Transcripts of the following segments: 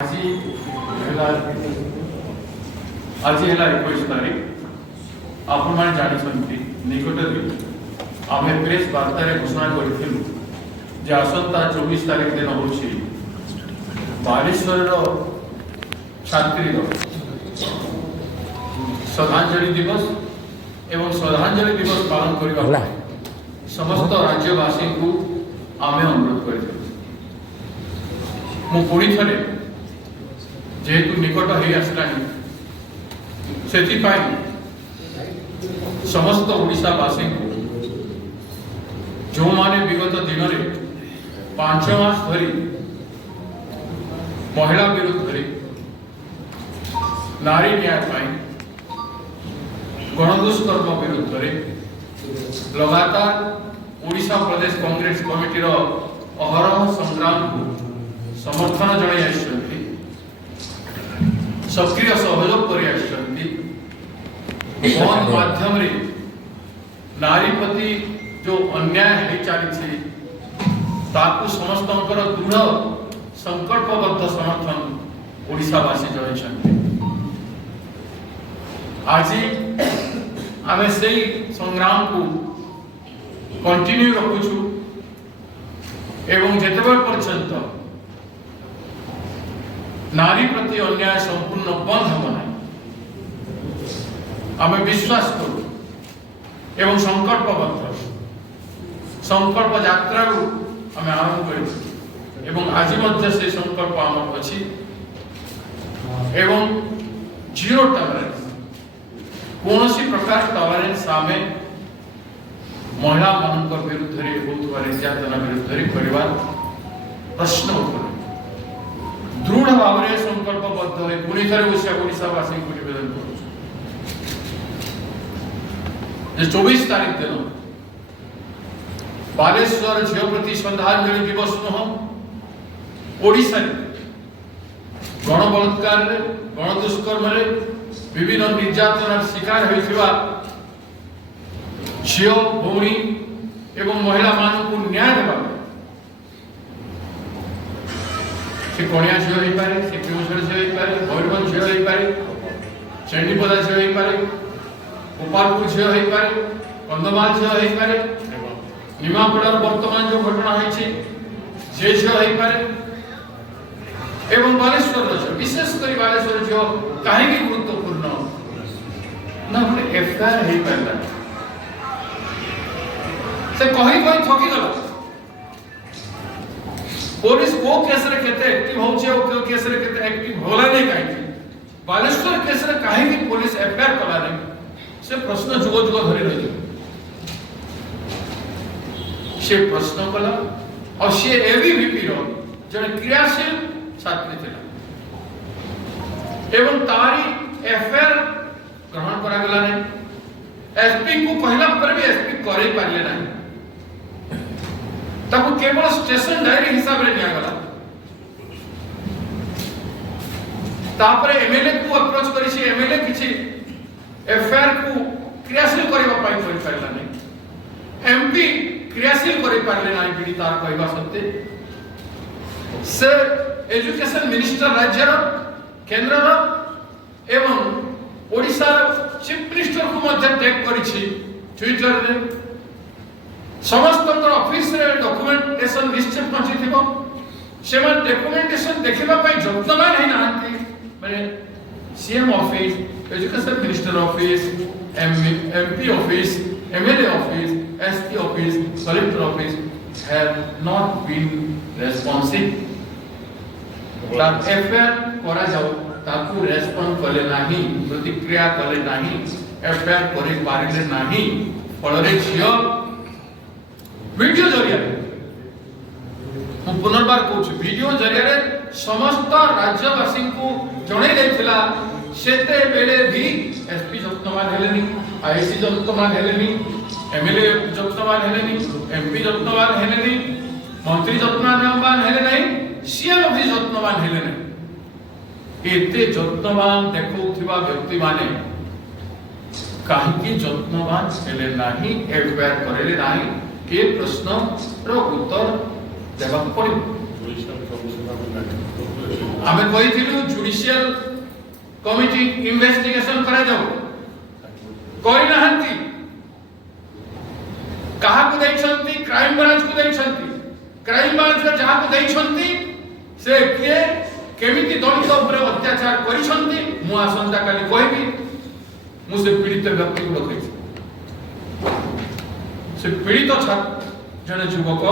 आज है 21 तारीख आपण माने जानिसंती निकटरे आमे प्रेस वार्तारे घोषणा करिथिलु जे आसंता 24 तारीख दिन होछि बालेश्वर छात्री श्रद्धांजलि दिवस एवं श्रद्धांजलि दिवस पालन करबा समस्त राज्यवासी को आमे अनुरोध करिथिलु मु पुणी थरे जेहेतु निकट हो आसलानी से समस्त ओडिशावासी को जो माने विगत दिन में 5 मास धरी महिला विरुद्ध नारी न्याय गणदुष्कर्म विरुद्ध लगातार ओडिशा प्रदेश कांग्रेस कमिटी अहरह संग्राम को समर्थन जणाई आछन्ति सक्रिय सहयोग कर माध्यम रे नारी प्रति जो अन्याय हो चली समस्त दृढ़ संकल्पबद्ध समर्थन ओडिशावासी जणाइछन्ति। आज आमे से संग्राम को कंटिन्यू रखुछु एवं जेतेबेल पर्यंत नारी प्रति अन्याय संपूर्ण बंद हम ना आम विश्वास करूँ एवं संकल्पबद्ध संकल्प यात्रा आम आरंभ कर आज से संकल्प आम अच्छी एवं जीरो टॉलरेंस कौन प्रकार टॉलरेंस आम महिला मान विरुद्ध होता निर्यातना विरुद्ध करने प्रश्न उठे दृढ़ भाव में संकल्पबद्ध हो पुणी थे ओडिशावासी को निवेदन कर 24 तारीख दिन बालेश्वर झील प्रति श्रद्धांजलि दिवस नुह ओडिशा गण बलात्कार गण दुष्कर्म विभिन्न निर्यातनार शिकार होइथिबा झील भौणी एवं महिला मानक न्याय देवा से कणिया झील हो पारे से केउझर झील हो पारे मयूरभंज झील हो पारे चंडीपदा झील हो पारे गोपालपुर झील हो पारे कंधमाल झील हो पारे निमापड़ार वर्तमान जो घटना होइछि जे झील हो पारे एवं बालेश्वर झील विशेष कर बालेश्वर झील काहेकि गुरुत्वपूर्ण ना हमने एफआईआर हो पारला से कहि थकी गला पुलिस को केस रे केते एक्टिव होचे और को केस रे केते एक्टिव होला नै काहे बालेश्वर केस रे काहे कि पुलिस एफआईआर कला नै से प्रश्न जुग जुग धरि रहि से प्रश्न कला और से एबीवीपी रो जने क्रियाशील छात्री थिला एवं तारी एफआईआर ग्रहण करा गेला नै एसपी को कहला पर भी एसपी करे पारले नै ताको केवल स्टेशन डायरी हिसाब रे निया गला तापरे एमएलए को अप्रोच करी छी एमएलए किछि एफआईआर को क्रियाशील करबा पाई करि पारला नै एमपी क्रियाशील करि पारले नै पीड़ितार कहबा सत्ते से एजुकेशन मिनिस्टर राज्यर केंद्र एवं ओडिसा चीफ मिनिस्टर को मध्य टैग करी छी ट्विटर रे समस्त ऑफिस रे डॉक्यूमेंटेशन निश्चय पहुंची थिबो सेमन डॉक्यूमेंटेशन देखिबा पई जत्नमान है नांती माने CM office education minister office MP office MLA office SP office collector office have not been responsive ता एफआईआर करा जाओ ताकू रेस्पॉन्ड कले नाही प्रतिक्रिया कले नाही एफआईआर करि पारिले नाही फलरे झियो वीडियो जरिया पुनर्बार कहूँ वीडियो जरिया समस्त राज्यवासी को जड़े जाइथिला सेते बेले भी एसपी जत्नवान हेलेनी आईसी जत्नवान हेलेनी एमएलए जत्नवान हेलेनी एमपी जत्नवान हेलेनी मंत्री जत्नवान हेले नहीं सीएम भी जत्नवान हेले नहीं एते जत्नवान देखौथिबा व्यक्ति माने काहेकि जत्नवान हेले नाही एफआईआर करेले नाही के प्रश्न रो उत्तर देबा पड़े आमे कहिथिलु जुडिशियल कमिटी इन्वेस्टिगेशन करा जाऊ कोई नहंती कहा को दैछंती क्राइम ब्रांच को दैछंती क्राइम ब्रांच के जहा को दैछंती से के केमिति दलित ऊपर अत्याचार करिसंती मु आसंता काली कहबी मु से पीड़ित व्यक्ति को कहछि से पीड़ित जने युवक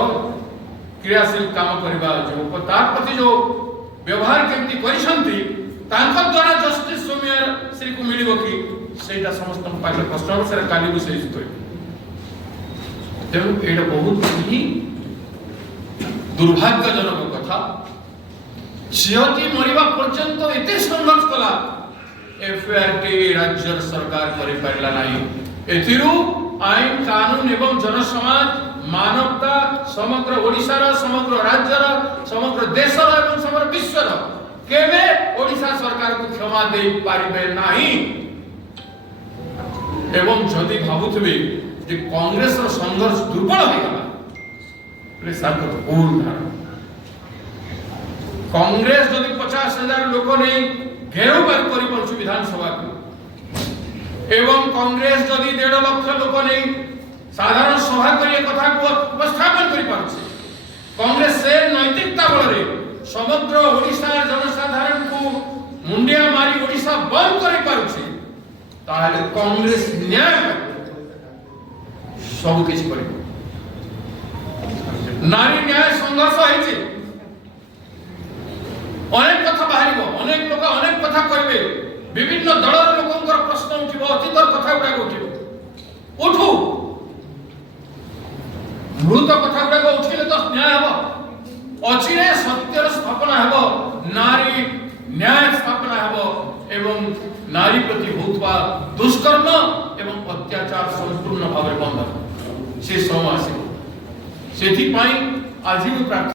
क्रियाशील काम करबा युवक तार प्रति जो व्यवहार केमिति करिसंती तांका द्वारा जस्टिस सोमियर श्री को मिलिबो कि सेटा समस्त पाखे प्रश्न से काली को से कहबी तेणु एटा बहुत ही दुर्भाग्यजनक कथा झीटी मरिबा पर्यंत एते संघर्ष कला एफआईआर राज्य सरकार करि पारला नाही एथिरु आईन कानून एवं जनसमाज मानवता समग्र ओडिसा रा समग्र राज्य रा समग्र देश रा एवं समग्र विश्व रा केबे ओडिसा सरकार को क्षमा दे पारिबे नाही एवं जदि भाबुथबे जे कांग्रेस रो संघर्ष दुर्बल हो गला रे साथ भूल धारणा कांग्रेस जदि 50,000 लोक नै घेराव करि परछु विधानसभा को एवं कांग्रेस जदि 1.5 लाख लोक नै साधारण सभा करी कथा को उपस्थापन करि परछु कांग्रेस से नैतिकता बल रे समग्र ओडिसा जनसाधारण को मुंडिया मारी ओडिसा बंद करि परछु ताले कांग्रेस न्याय सब किछ करिब नारी न्याय संघर्ष होइছে अनेक कथा बाहरिबो अनेक लोक अनेक कथा करिवे विभिन्न दलर लोकंकर प्रश्न उठिबो अतीतर कथा गुडा उठिबो उठू मृत कथा गुडा उठिले तो न्याय हबो अचिरे सत्यर स्थापना हबो नारी न्याय स्थापना हबो एवं नारी प्रति होतवा दुष्कर्म एवं अत्याचार संपूर्ण भाव बंद से समय सेथि पाई आज भी